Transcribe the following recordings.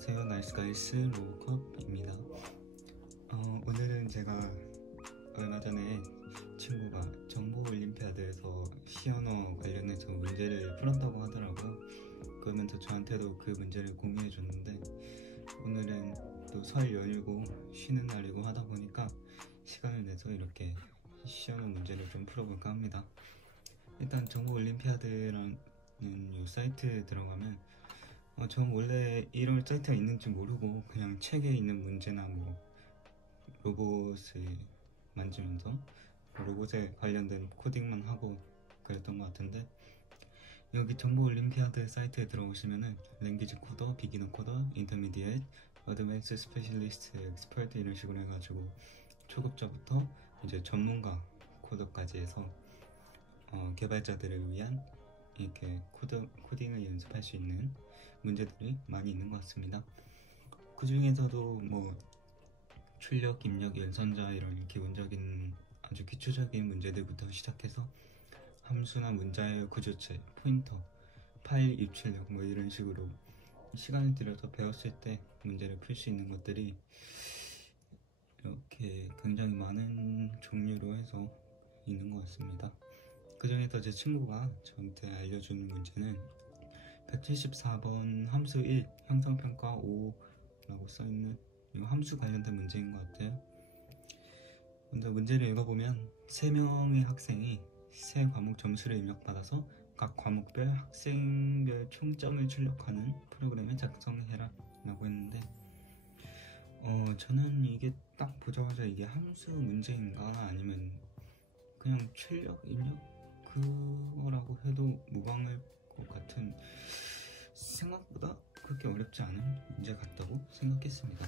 안녕하세요. 나이스가이스 로우컵입니다. 오늘은 제가 얼마 전에 친구가 정보올림피아드에서 시언어 관련해서 문제를 풀었다고 하더라고요. 그러면서 저한테도 그 문제를 공유해 줬는데, 오늘은 또 설 연휴고 쉬는 날이고 하다 보니까 시간을 내서 이렇게 시언어 문제를 좀 풀어볼까 합니다. 일단 정보올림피아드라는 이 사이트에 들어가면 전 원래 이런 사이트가 있는지 모르고 그냥 책에 있는 문제나 뭐 로봇을 만지면서 로봇에 관련된 코딩만 하고 그랬던 것 같은데, 여기 정보올림피아드 사이트에 들어오시면은 랭귀지 코더, 비기너 코더, 인터미디에이트, 어드밴스 스페셜리스트, 엑스퍼트 이런 식으로 해가지고 초급자부터 이제 전문가 코더까지 해서 개발자들을 위한 이렇게 코딩을 연습할 수 있는 문제들이 많이 있는 것 같습니다. 그 중에서도 뭐 출력, 입력, 연산자 이런 기본적인 아주 기초적인 문제들부터 시작해서 함수나 문자의 구조체, 포인터, 파일 입출력 뭐 이런 식으로 시간을 들여서 배웠을 때 문제를 풀 수 있는 것들이 이렇게 굉장히 많은 종류로 해서 있는 것 같습니다. 그 중에서 제 친구가 저한테 알려주는 문제는 174번 함수 1, 형성평가 5라고 써있는 이 함수 관련된 문제인 것 같아요. 먼저 문제를 읽어보면 3명의 학생이 세 과목 점수를 입력받아서 각 과목별 학생별 총점을 출력하는 프로그램을 작성해라 라고 했는데, 저는 이게 딱 보자마자 이게 함수 문제인가 아니면 그냥 출력, 입력 그거라고 해도 무방할 것 같은, 생각보다 그렇게 어렵지 않은 문제 같다고 생각했습니다.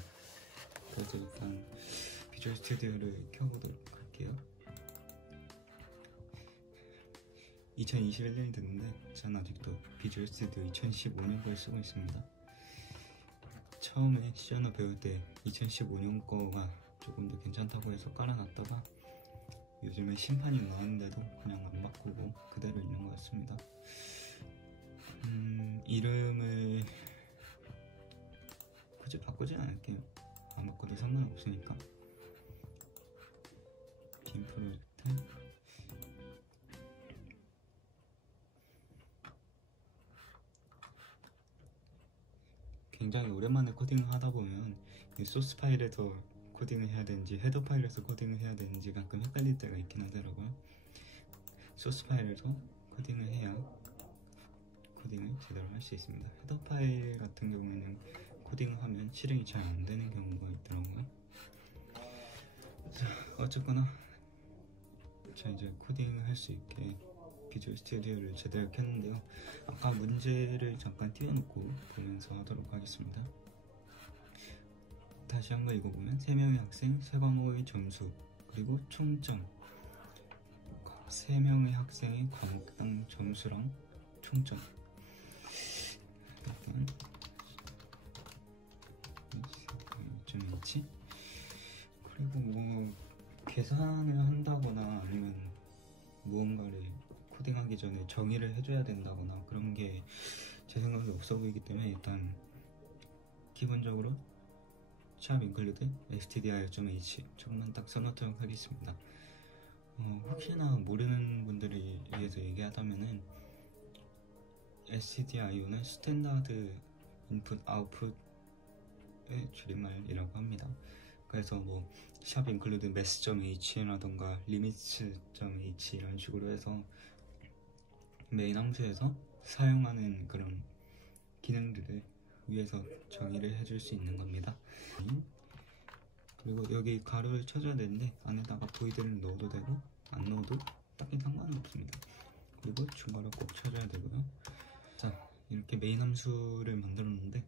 그래서 일단 비주얼 스튜디오를 켜보도록 할게요. 2021년이 됐는데 저는 아직도 비주얼 스튜디오 2015년 걸 쓰고 있습니다. 처음에 시언어 배울 때 2015년 거가 조금 더 괜찮다고 해서 깔아놨다가 요즘에 심판이 나왔는데도 그냥 안 바꾸고 그대로 있는 것 같습니다. 이름을 굳이 바꾸진 않을게요. 안 바꿔도 상관없으니까. 빔 프로젝트 굉장히 오랜만에 코딩을 하다 보면 이 소스 파일에서 코딩을 해야 되는지 헤더 파일에서 코딩을 해야 되는지 가끔 헷갈릴 때가 있긴 하더라고요. 소스 파일에서 코딩을 해야 코딩을 제대로 할 수 있습니다. 헤더 파일 같은 경우에는 코딩을 하면 실행이 잘 안 되는 경우가 있더라고요. 자, 어쨌거나 자, 이제 코딩을 할 수 있게 비주얼 스튜디오를 제대로 켰는데요. 아까 문제를 잠깐 띄워놓고 보면서 하도록 하겠습니다. 다시 한번 읽어보면 3명의 학생, 3과목의 점수, 그리고 총점. 3명의 학생의 과목당 점수랑 총점. 일단 좀 있지? 그리고 뭐 계산을 한다거나 아니면 무언가를 코딩하기 전에 정의를 해줘야 된다거나 그런 게 제 생각에 없어 보이기 때문에 일단 기본적으로 샵 include stdio.h 저것만 딱 써놓도록 하겠습니다. 혹시나 모르는 분들을 위해서 얘기하자면은 stdio는 스탠다드 인풋 아웃풋의 줄임말이라고 합니다. 그래서 뭐 샵 include mass.h라던가 limits.h 이런 식으로 해서 메인 함수에서 사용하는 그런 기능들을 위해서 정의를 해줄 수 있는 겁니다. 그리고 여기 가로를 쳐줘야 되는데 안에다가 보이드를 넣어도 되고 안 넣어도 딱히 상관은 없습니다. 그리고 중괄호 꼭 쳐줘야 되고요. 자, 이렇게 메인 함수를 만들었는데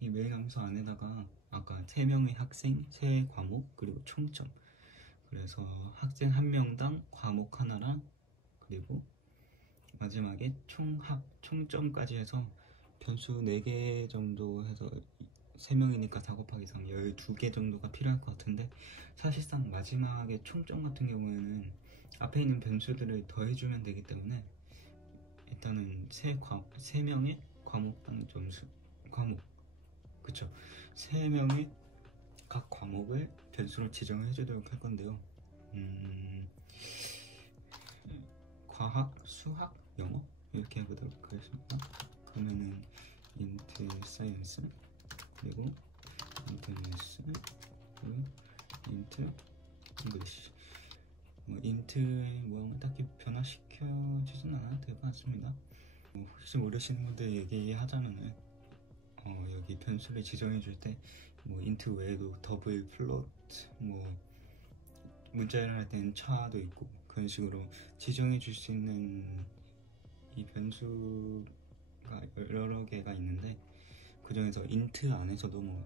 이 메인 함수 안에다가 아까 3명의 학생, 3과목, 그리고 총점, 그래서 학생 1명당 과목 하나랑 그리고 마지막에 총합, 총점까지 해서 변수 4개 정도 해서 3명이니까 4 곱하기 3, 12개 정도가 필요할 것 같은데, 사실상 마지막에 총점 같은 경우에는 앞에 있는 변수들을 더해주면 되기 때문에 일단은 3명의 과목당 점수, 과목 그쵸. 3명의 각 과목을 변수로 지정을 해주도록 할 건데요. 과학, 수학, 영어 이렇게 해보도록 하겠습니다. 그러면은 인트 사이언스, 그리고 인트 매스, 그리고 인트 잉글리시. 인트의 모양을 딱히 변화시켜주진 않아도 될 것 같습니다. 혹시 모르시는 분들 얘기하자면은 여기 변수를 지정해줄 때 인트 외에도 더블, 플롯, 문자를 할 때는 차도 있고 그런 식으로 지정해줄 수 있는 이 변수가 여러 개가 있는데, 그 중에서 인트 안에서도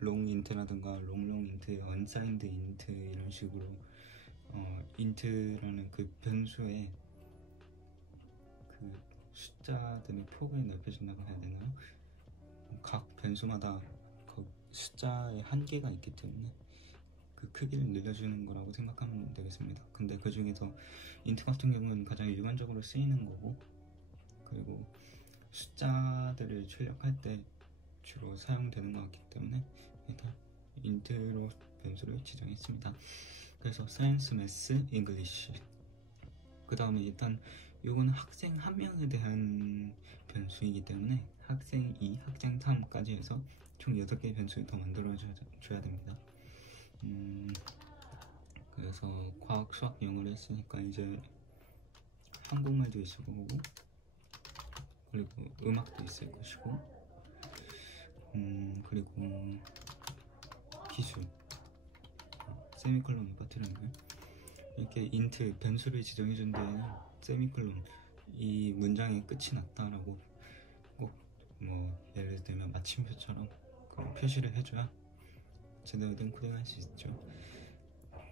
롱 인트라든가 롱 인트, 언사인드 인트 이런 식으로 인트라는 그 변수의 그 숫자들의 폭을 넓혀준다고 해야 되나요? 각 변수마다 그 숫자의 한계가 있기 때문에 그 크기를 늘려주는 거라고 생각하면 되겠습니다. 근데 그 중에서 인트 같은 경우는 가장 일반적으로 쓰이는 거고, 그리고 숫자들을 출력할 때 주로 사용되는 것 같기 때문에 일단 인트로 변수를 지정했습니다. 그래서 사이언스, 매스, 잉글리시. 그 다음에 일단 이건 학생 한 명에 대한 변수이기 때문에 학생 2, 학생 3까지 해서 총 6개의 변수를 더 만들어줘야 됩니다. 그래서 과학, 수학, 영어를 했으니까 이제 한국말도 있을 거고, 그리고 음악도 있을 것이고, 그리고 기술, 세미콜론을 빠뜨리는 거예요. 이렇게 인트 변수를 지정해준 데에는 세미콜론, 이 문장의 끝이 났다라고 꼭 예를 들면 마침표처럼 그런 표시를 해줘야 제대로 된 코딩을 할 수 있죠.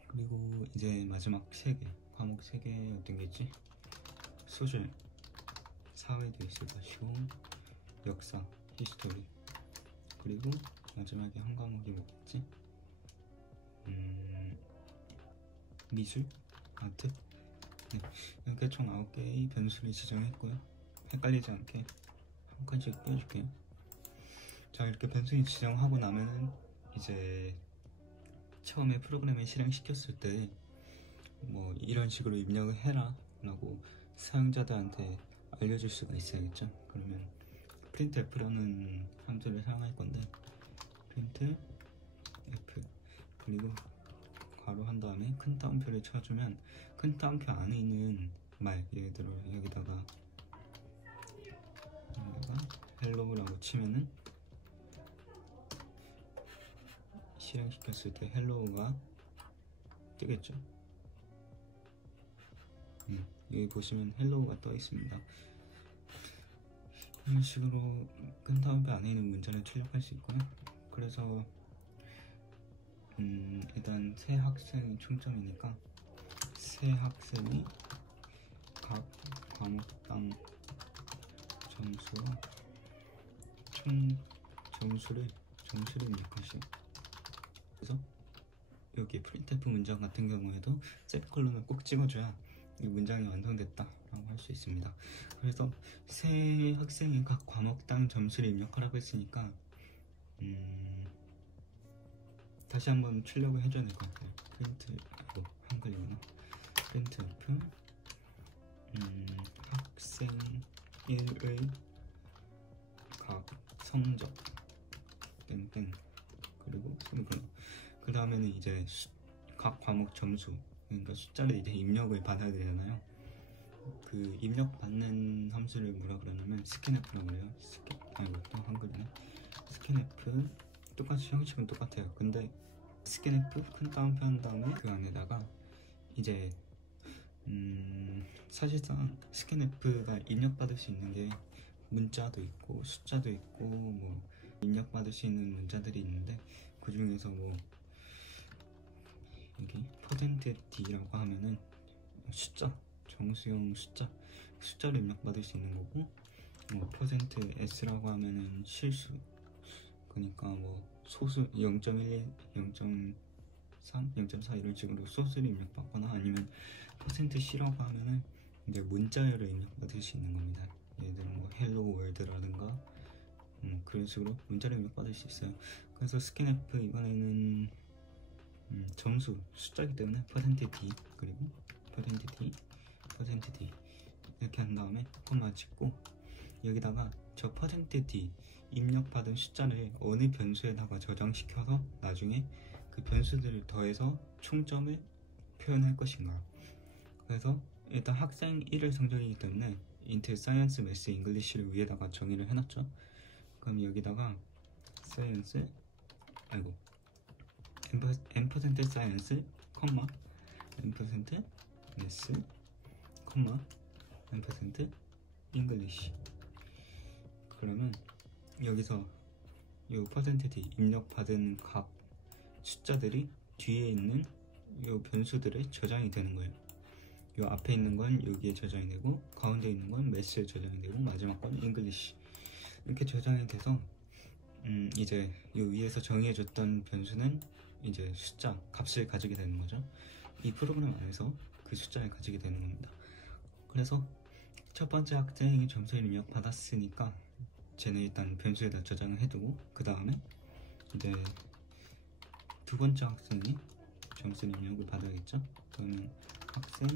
그리고 이제 마지막 3개, 과목 3개 어떤 게 있지? 소셜, 사회도 있을 것이고, 역사, 히스토리, 그리고 마지막에 한 과목이 뭐겠지? 미술, 아트. 네, 이렇게 총 9개의 변수를 지정했고요. 헷갈리지 않게 한 가지 띄워줄게요. 자, 이렇게 변수를 지정하고 나면은 이제 처음에 프로그램을 실행시켰을 때 이런 식으로 입력을 해라 라고 사용자들한테 알려줄 수가 있어야겠죠. 그러면 printf라는 함수를 사용할 건데, printf, 그리고 괄호 한 다음에 큰 따옴표를 쳐주면 큰 따옴표 안에 있는 말, 예를 들어 여기다가 hello라고 치면은 실행시켰을 때 hello가 뜨겠죠. 여기 보시면 hello가 떠 있습니다. 이런 식으로 큰 따옴표 안에 있는 문자를 출력할 수 있고요. 그래서 일단 새 학생이 총점이니까 새 학생이 각 과목당 점수와 총 점수를 입력하시오. 그래서 여기 printf 문장 같은 경우에도 세미콜론을 꼭 찍어줘야 이 문장이 완성됐다 라고 할 수 있습니다. 그래서 새 학생이 각 과목당 점수를 입력하라고 했으니까 다시 한번 출력을 해줘야 될 것 같아요. 한글이구나. printf 학생 1의 각 성적 땡땡, 그리고 세미콜론. 그 다음에는 이제 각 과목 점수, 그러니까 숫자를 이제 입력을 받아야 되잖아요. 그 입력 받는 함수를 뭐라 그러냐면 scanf라고 그래요. 또 한글이네. scanf 똑같이 형식은 똑같아요. 근데 scanf 큰 따옴표 한 다음에 그 안에다가 이제 사실상 scanf가 입력받을 수 있는 게 문자도 있고 숫자도 있고 입력받을 수 있는 문자들이 있는데, 그 중에서 여기 %d라고 하면은 숫자, 정수형 숫자를 입력받을 수 있는 거고, %s라고 하면은 실수, 그러니까 소수 0.1, 0.3, 0.4 이런 식으로 소수를 입력받거나, 아니면 %c라고 하면은 이제 문자열을 입력받을 수 있는 겁니다. 예를 들어 hello world라든가 그런 식으로 문자를 입력받을 수 있어요. 그래서 스캔F 이번에는 점수 숫자이기 때문에 %d 그리고 %d %d 이렇게 한 다음에 콤마 찍고 여기다가 저 %d 입력받은 숫자를 어느 변수에다가 저장시켜서 나중에 그 변수들을 더해서 총점을 표현할 것인가. 그래서 일단 학생 1의 성적이기 때문에 int science, math, english를 위에다가 정의를 해놨죠. 그럼 여기다가 science n% science, n% math, n% english. 그러면 여기서 요 %d 입력받은 각 숫자들이 뒤에 있는 요 변수들에 저장이 되는 거예요. 요 앞에 있는 건 여기에 저장이 되고 가운데 있는 건 매스에 저장이 되고 마지막 건 잉글리시 이렇게 저장이 돼서 이제 요 위에서 정의해줬던 변수는 이제 숫자 값을 가지게 되는 거죠. 이 프로그램 안에서 그 숫자를 가지게 되는 겁니다. 그래서 첫 번째 학생이 점수를 입력받았으니까 쟤는 일단 변수에다 저장을 해두고 그 다음에 이제 두 번째 학생이 점수 입력을 받아야겠죠. 그러면 학생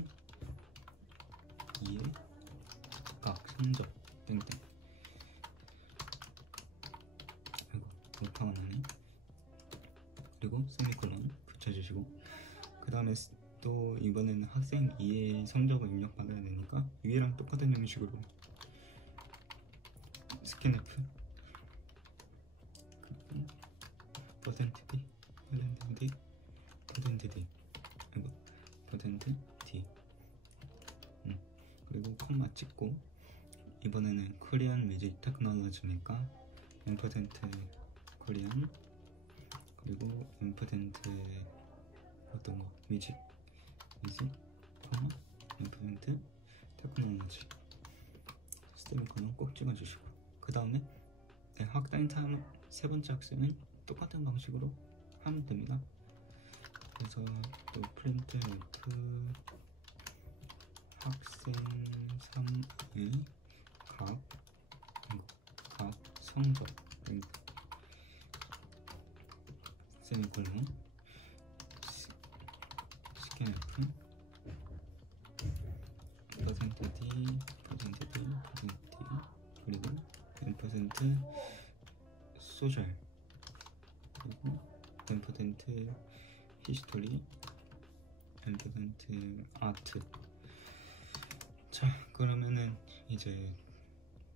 2의 각 성적 땡땡. 아이고 못하고 나네. 그리고 세미콜론 붙여주시고 그 다음에 또 이번에는 학생 2의 성적을 입력받아야 되니까 위에랑 똑같은 형식으로 스캔F %d %d %d 아이고 %d 그리고 콤마 찍고 이번에는 코리안 뮤직 테크놀로지니까 n% 코리안 그리고 n% 어떤 거 뮤직 콤마 n% 테크놀로지 스테미커는 꼭 찍어주시고 그 다음에 학생 세 번째 학생은 똑같은 방식으로 하면 됩니다. 그래서 또 프린트 F 학생 3의 각 성적 세미콜론 스캔F %d 그리고 n% 소셜 그리고 n% 히스토리 n% 아트. 자 그러면은 이제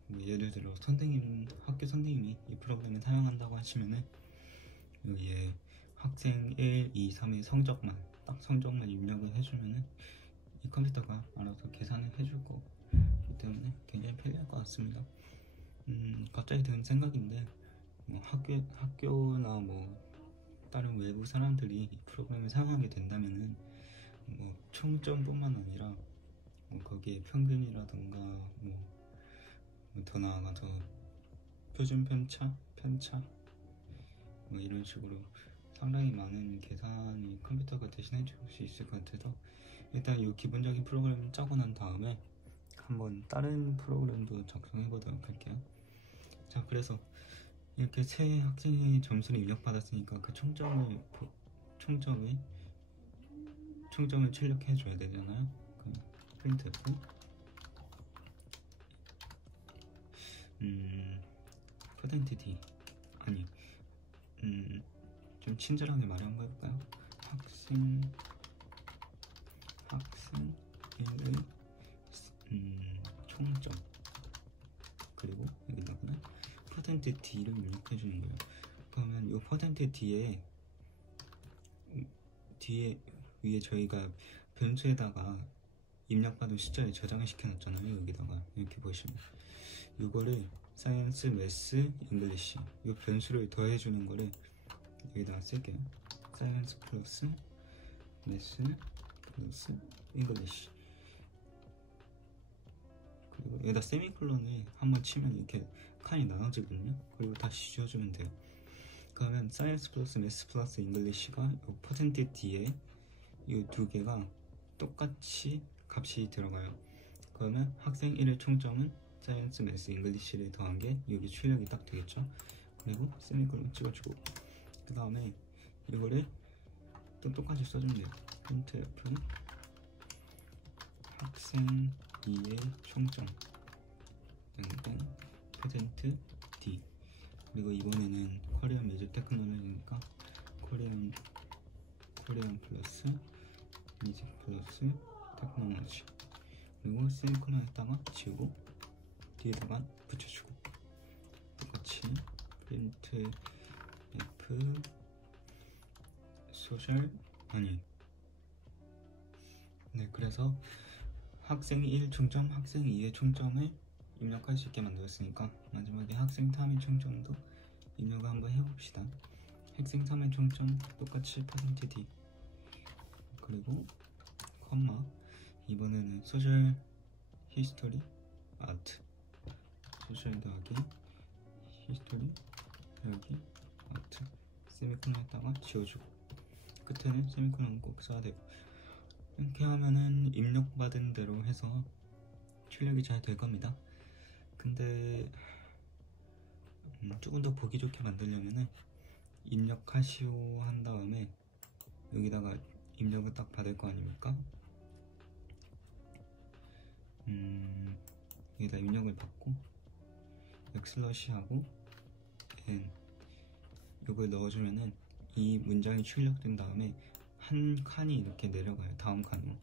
뭐 예를 들어 학교 선생님이 이 프로그램을 사용한다고 하시면은 여기에 학생 1, 2, 3의 성적만 입력을 해주면은 이 컴퓨터가 알아서 계산을 해줄 거기 때문에 굉장히 편리할 것 같습니다. 갑자기 든 생각인데 뭐 학교나 뭐 다른 외부 사람들이 이 프로그램을 사용하게 된다면은 뭐 총점뿐만 아니라 뭐 거기에 평균이라던가 뭐 더 나아가서 표준 편차 뭐 이런 식으로 상당히 많은 계산이 컴퓨터가 대신해 줄 수 있을 것 같아서 일단 이 기본적인 프로그램을 짜고 난 다음에 한번 다른 프로그램도 작성해 보도록 할게요. 자 그래서 이렇게 세 학생이 점수를 입력받았으니까 그 총점을 출력해 줘야 되잖아요. printf %d 아니 좀 친절하게 말 한번 해볼까요? 학생 1의 총점 그리고 여기다가는 %d를 입력해 주는 거예요. 그러면 이 %d에 위에 저희가 변수에다가 입력받은 숫자를 저장을 시켜놨잖아요. 여기다가 이렇게 보시면 이거를 사이언스, 매스, 잉글리시 이 변수를 더해주는 거를 여기다가 쓸게요. 사이언스 플러스 매스 플러스 잉글리시 그리고 여기다 세미콜론을 한번 치면 이렇게 칸이 나눠지거든요. 그리고 다시 지워주면 돼요. 그러면 사이언스 플러스 매스 플러스 잉글리시가 이 %d에 이 두 개가 똑같이 값이 들어가요. 그러면 학생 1의 총점은 사이언스, 매스, 잉글리시를 더한 게 여기 출력이 딱 되겠죠. 그리고 세미콜론 찍어주고 그 다음에 이거를 또 똑같이 써주면 돼요. printf 학생 2의 총점 땡땡 퍼센트 D. 그리고 이번에는 코리안 뮤직 테크놀로지니까 코리안 플러스 뮤직 플러스 테크놀로지. 그리고 세미콜론 했다가 지우고 뒤에다가 붙여주고 똑같이 printf 소셜 네, 그래서 학생 1 총점, 학생 2의 총점을 입력할 수 있게 만들었으니까 마지막에 학생 3의 총점도 입력을 한번 해봅시다. 학생 3의 총점 똑같이 %D 그리고 컴마 이번에는 소셜 히스토리 아트 소셜 더하기 히스토리 더하기 아트 세미콜론 했다가 지워주고 끝에는 세미콜론 꼭 써야 되고 이렇게 하면은 입력받은 대로 해서 출력이 잘 될 겁니다. 근데 조금 더 보기 좋게 만들려면은 입력하시오 한 다음에 여기다가 입력을 딱 받을 거 아닙니까? 여기다 입력을 받고 엑슬러시하고 n 이걸 넣어주면은 이 문장이 출력된 다음에 한 칸이 이렇게 내려가요. 다음 칸으로.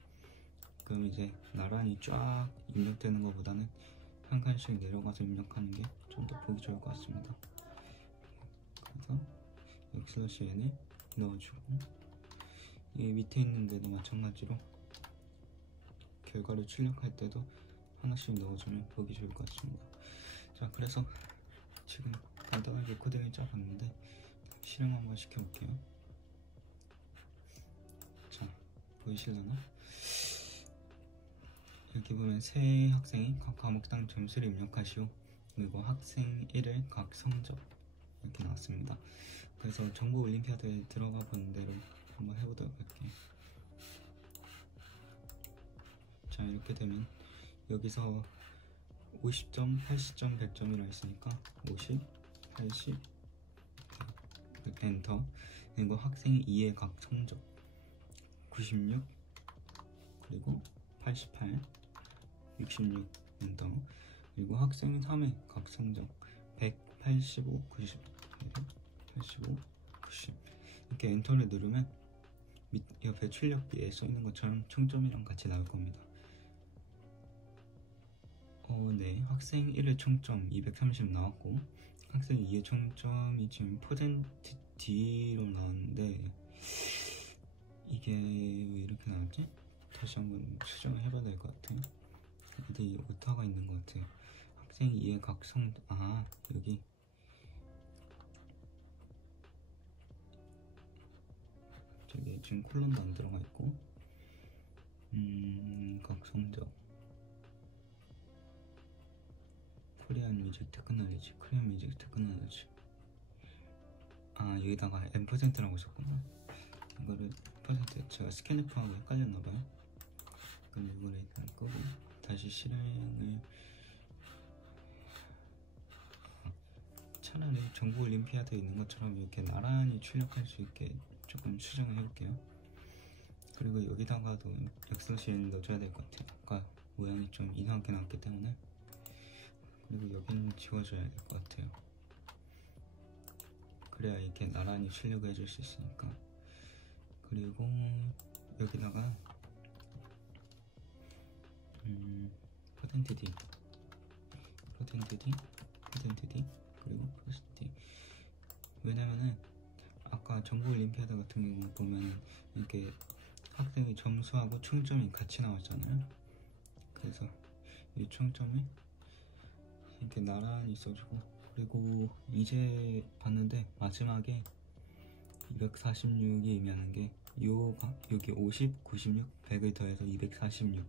그럼 이제 나란히 쫙 입력되는 것보다는 한 칸씩 내려가서 입력하는 게 좀 더 보기 좋을 것 같습니다. 그래서 엑슬러시 n을 넣어주고 이 밑에 있는 데도 마찬가지로 결과를 출력할 때도 하나씩 넣어주면 보기 좋을 것 같습니다. 자, 그래서 지금 간단하게 코딩을 짜봤는데 실행 한번 시켜볼게요. 자, 보이실려나? 여기 보면 세 학생이 각 과목당 점수를 입력하시오. 그리고 학생 1을 각 성적 이렇게 나왔습니다. 그래서 정보 올림피아드에 들어가 보는 대로 한번 해보도록 할게요. 자, 이렇게 되면 여기서 50점, 80점, 100점이라 했으니까 50, 80 엔터. 그리고 학생 2의 각 성적 96 그리고 88 66 엔터. 그리고 학생 3의 각 성적 185 90 85 90 이렇게 엔터를 누르면 옆에 출력비에 써있는 것처럼 총점이랑 같이 나올 겁니다. 네, 학생 1의 총점 230 나왔고 학생 2의 총점이 지금 %D로 나왔는데 이게 왜 이렇게 나왔지? 다시 한번 수정을 해봐야 될 것 같아요. 어디 오타가 있는 것 같아요. 학생 2의 각성 여기 저기 지금 콜론도 안 들어가 있고 각성적 코리안 뮤직 테크놀로지 여기다가 N%라고 썼구나. 이거를 퍼센트 제가 스캔프하고 헷갈렸나봐요. 그럼 이거를 일단 끄고 다시 실행을 차라리 정보 올림피아드에 있는 것처럼 이렇게 나란히 출력할 수 있게 조금 수정을 해볼게요. 그리고 여기다가도 엑셀시에 넣어줘야 될 것 같아요. 아까 모양이 좀 이상하게 나왔기 때문에. 그리고 여기는 지워줘야 될 것 같아요. 그래야 이렇게 나란히 출력을 해줄 수 있으니까. 그리고 여기다가 %D 그리고 %D. 왜냐면은 아까 정보 올림피아드 같은 경우 보면 이렇게 학생의 점수하고 총점이 같이 나왔잖아요. 그래서 이 총점을 이렇게 나란히 써주고, 그리고 이제 봤는데 마지막에 246이 의미하는 게 여기 50, 96, 100을 더해서 246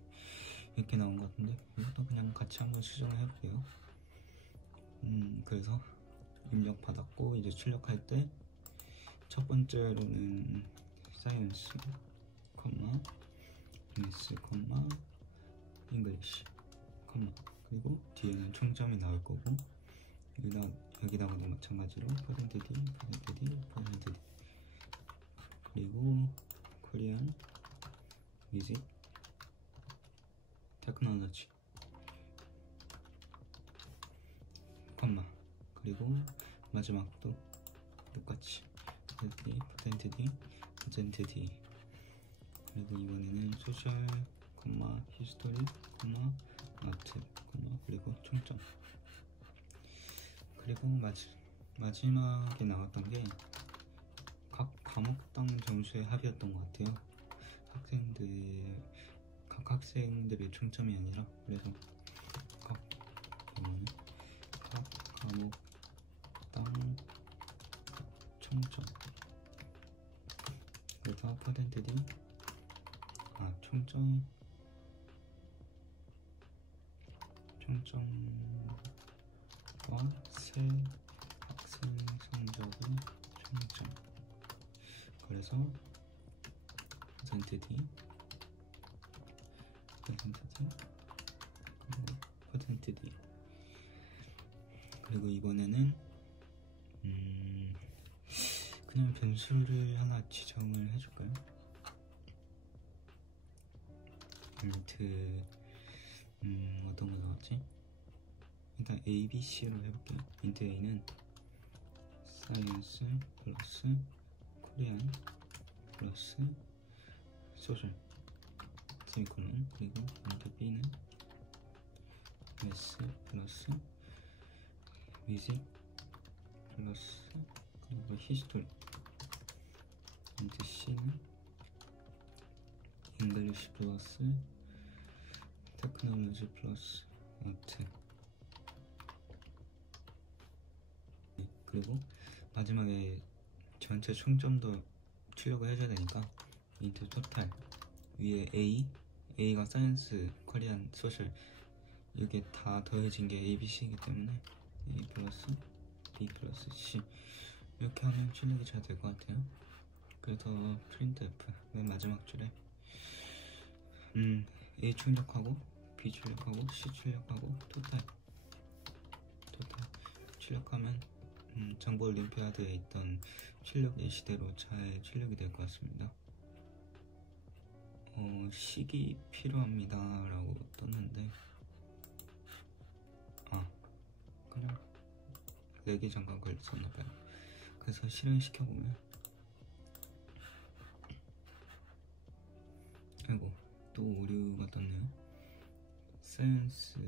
이렇게 나온 것 같은데 이것도 그냥 같이 한번 수정을 해볼게요. 그래서 입력 받았고 이제 출력할 때 첫 번째로는 사이언스, 매스, 잉글리시, 그리고 뒤에는 총점이 나올 거고, 여기다가도 마찬가지로 퍼센트 D, 퍼센트 D, 퍼센트 D. 그리고 코리안 뮤직 테크놀로지 컴마. 그리고 마지막도 똑같이 퍼센트 D, 퍼센트 D. 그리고 이번에는 소셜 컴마 히스토리 컴마 아트 컴마 그리고 총점. 그리고 마지막에 나왔던 게 각 과목당 점수의 합이었던 것 같아요. 각 학생들의 총점이 아니라. 그래서 각 과목당 총점. 그래서 퍼센트디 총점과 새 학생 성적의 총점. 그래서 퍼센트디 그리고 이번에는 그냥 변수를 하나 지정을 해줄까요? 인트 어떤 거 나왔지? 일단 A, B, C로 해볼게요. 인트 A는 사이언스 플러스 코리안 플러스 소셜 세미콜론. 그리고 인트 B는 매스 플러스 뮤직 플러스 그리고 히스토리. 인트 C는 잉글리시 플러스 테크놀로지 플러스 아트. 그리고 마지막에 전체 총점도 출력을 해줘야 되니까 인트 토탈 위에 A가 사이언스, 코리안, 소셜 이게 다 더해진 게 A, B, C이기 때문에 A 플러스 B 플러스 C 이렇게 하면 출력이 잘 될 것 같아요. 그래서 printf 맨 마지막 줄에 A 출력하고 B 출력하고 C 출력하고 토탈 출력하면 정보 올림피아드에 있던 출력 예시대로 잘 출력이 될 것 같습니다. 식이 필요합니다 라고 떴는데 그냥 렉이 잠깐 걸렸었나봐요. 그래서 실행시켜보면 아이고 또 오류가 떴네요. 사이언스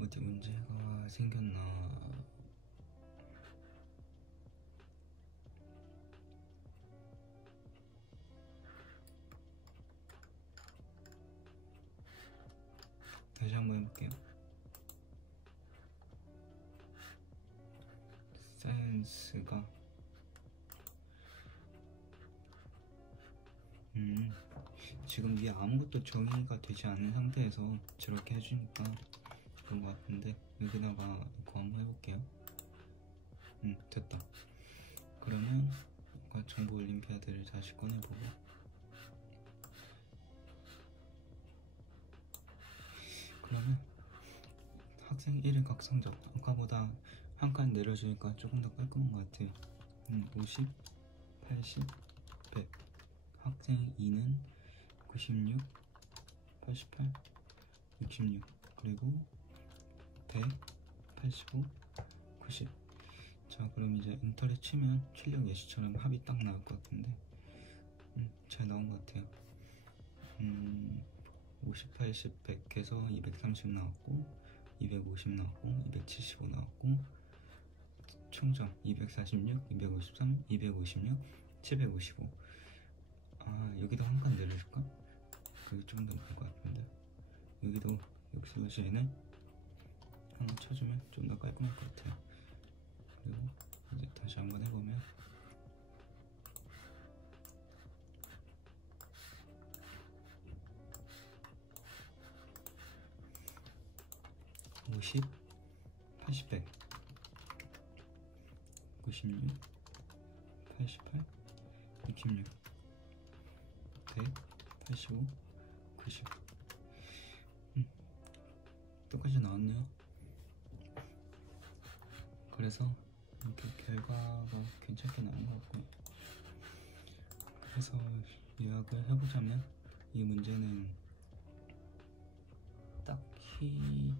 어디 문제가 생겼나. 다시 한번 해볼게요. 사이언스가 지금 위에 아무것도 정의가 되지 않은 상태에서 저렇게 해주니까 그런 것 같은데 여기다가 이거 한번 해볼게요. 됐다. 그러면 정보 올림피아드를 다시 꺼내보고 그러면 학생 1의 각성적 아까보다 한 칸 내려주니까 조금 더 깔끔한 것 같아요. 50, 80, 100. 학생 2는 96, 88, 66 그리고 100, 85, 90. 자 그럼 이제 엔터를 치면 출력 예시처럼 합이 딱 나올 것 같은데 잘 나온 것 같아요. 50, 80, 100 해서 230 나왔고 250 나왔고 275 나왔고 총점 246, 253, 256, 755. 여기도 한 칸 내려줄까? 그게 좀 더 나을 것 같은데 여기도 역슬러시에는 하나 쳐주면 좀 더 깔끔할 것 같아요. 그리고 이제 다시 한번 해보면 50, 80, 100 96, 88, 66 100, 85, 90. 똑같이 나왔네요. 그래서 이렇게 결과가 괜찮게 나온 것 같고요. 그래서 요약을 해보자면 이 문제는 딱히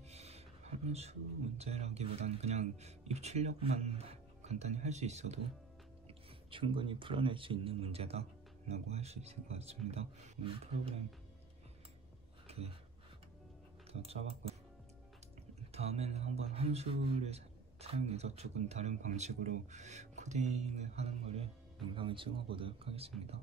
함수 문제라기보다는 그냥 입출력만 간단히 할 수 있어도 충분히 풀어낼 수 있는 문제다 라고 할 수 있을 것 같습니다. 프로그램 이렇게 더 짜봤고요. 다음에는 한번 함수를 사용해서 조금 다른 방식으로 코딩을 하는 거를 영상을 찍어보도록 하겠습니다.